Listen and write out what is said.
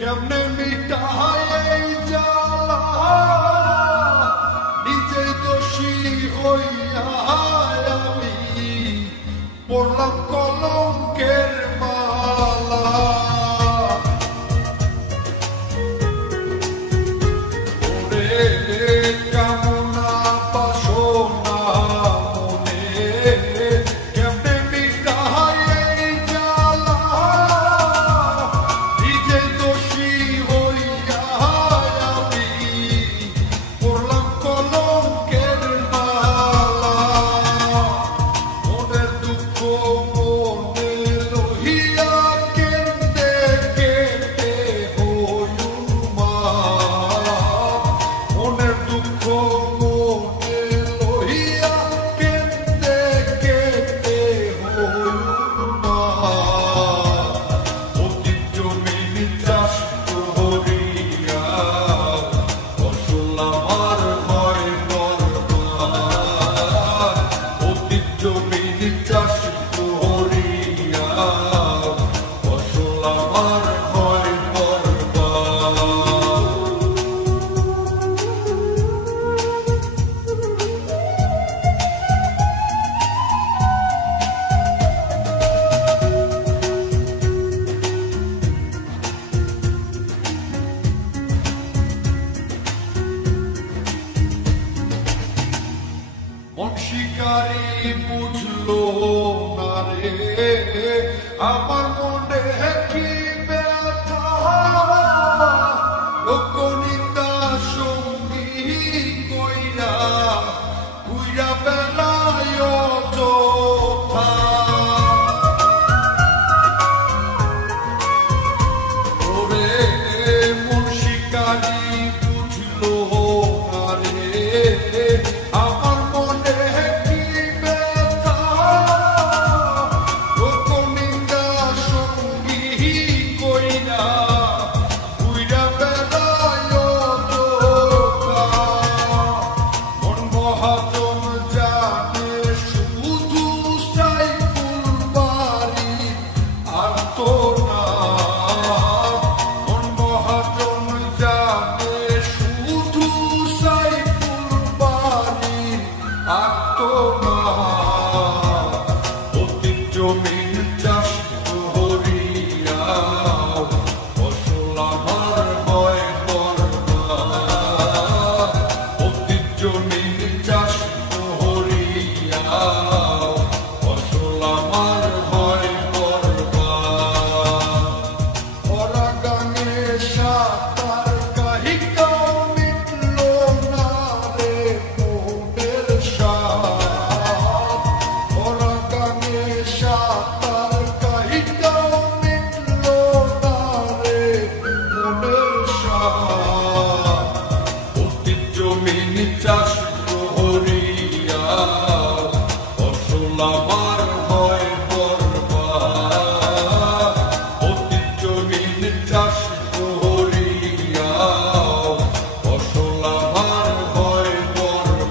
কেমনে মিটাই এই জ্বালা নিজে দোষী হইয়া আমি পড়লাম কলঙ্কের মালা ওরে কামনা বাসনা মনে কেমনে মিটাই এই জ্বালা নিজে দোষী হইয়া আমি পড়লাম কলঙ্কের মালা মনের দুঃখ মনে লহিয়া কেন্দে কেটে মনের দুঃখ মনে লহিয়া কেন্দে কেটে অতীত জমিন চাষ করিয়া ফসল আমার হয় বরবাদ অতীত জমিন চাষ করিয়া ফসল আমার হয় বরবাদ মন শিকারি বুঝলো না রে আমার